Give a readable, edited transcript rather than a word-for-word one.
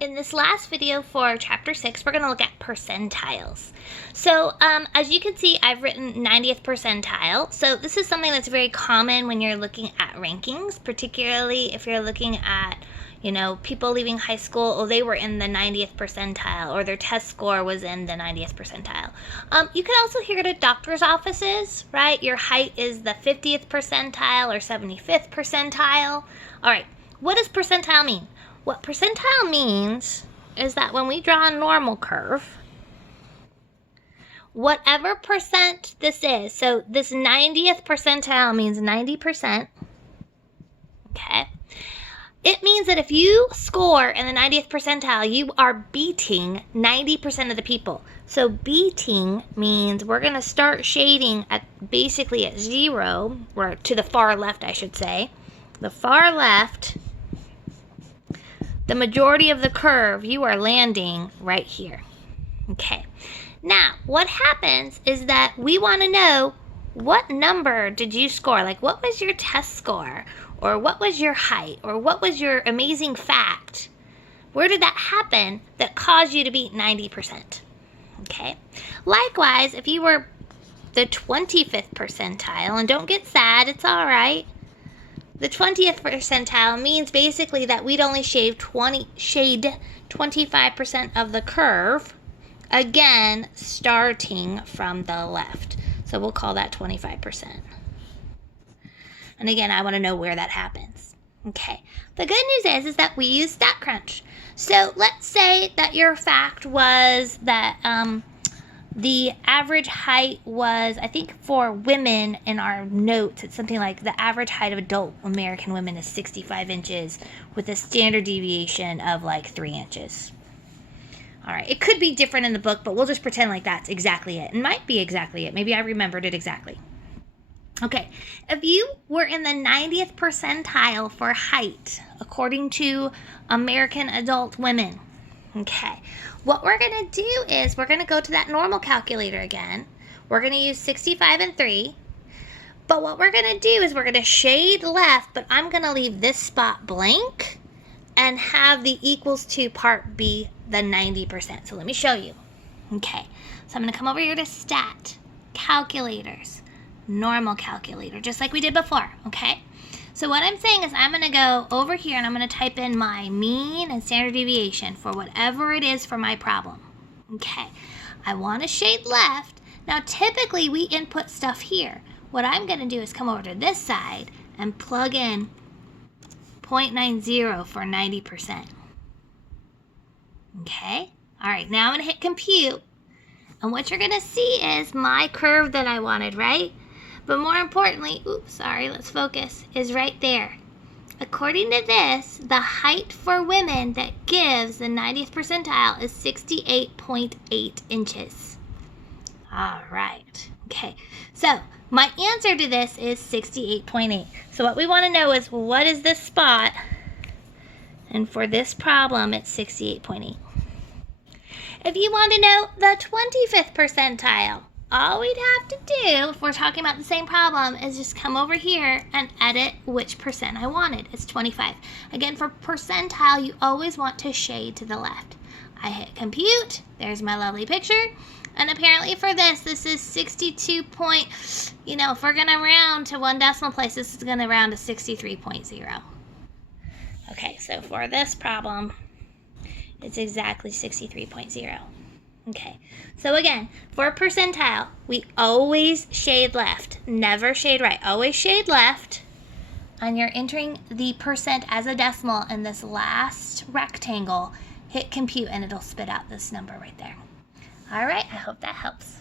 In this last video for Chapter 6, we're going to look at percentiles. So, as you can see, I've written 90th percentile. So this is something that's very common when you're looking at rankings, particularly if you're looking at, people leaving high school, oh, they were in the 90th percentile, or their test score was in the 90th percentile. You can also hear it at doctor's offices, right? Your height is the 50th percentile or 75th percentile. All right, what does percentile mean? What percentile means is that when we draw a normal curve, whatever percent this is, so this 90th percentile means 90%, okay? It means that if you score in the 90th percentile, you are beating 90% of the people. So beating means we're going to start shading at basically at 0, or to the far left, I should say. The far left, the majority of the curve, you are landing right here. Okay. Now, what happens is that we want to know, what number did you score? Like, what was your test score? Or what was your height? Or what was your amazing fact? Where did that happen that caused you to beat 90%? Okay. Likewise, if you were the 25th percentile, and don't get sad, it's all right. The 20th percentile means basically that we'd only shade 25% of the curve, again, starting from the left. So we'll call that 25%. And again, I want to know where that happens. Okay. The good news is that we use StatCrunch. So let's say that your fact was that the average height was, I think for women in our notes, it's something like the average height of adult American women is 65 inches with a standard deviation of like 3 inches. All right, it could be different in the book, but we'll just pretend like that's exactly it. It might be exactly it. Maybe I remembered it exactly. Okay, if you were in the 90th percentile for height, according to American adult women, okay, what we're going to do is we're going to go to that normal calculator again. We're going to use 65 and 3. But what we're going to do is we're going to shade left, but I'm going to leave this spot blank and have the equals to part be the 90%. So let me show you. Okay, so I'm going to come over here to Stat, Calculators, Normal Calculator, just like we did before, okay? So what I'm saying is I'm going to go over here and I'm going to type in my mean and standard deviation for whatever it is for my problem. Okay, I want to shade left. Now typically we input stuff here. What I'm going to do is come over to this side and plug in 0.90 for 90%. Okay, all right, now I'm going to hit compute. And what you're going to see is my curve that I wanted, right? But more importantly, let's focus, is right there. According to this, the height for women that gives the 90th percentile is 68.8 inches. All right. Okay. So my answer to this is 68.8. So what we want to know is, what is this spot? And for this problem, it's 68.8. If you want to know the 25th percentile, all we'd have to do, if we're talking about the same problem, is just come over here and edit which percent I wanted. It's 25. Again, for percentile, you always want to shade to the left. I hit compute. There's my lovely picture. And apparently for this is 62 point, if we're going to round to one decimal place, this is going to round to 63.0. Okay, so for this problem, it's exactly 63.0. Okay, so again, for percentile, we always shade left, never shade right, always shade left, and you're entering the percent as a decimal in this last rectangle. Hit compute and it'll spit out this number right there. All right, I hope that helps.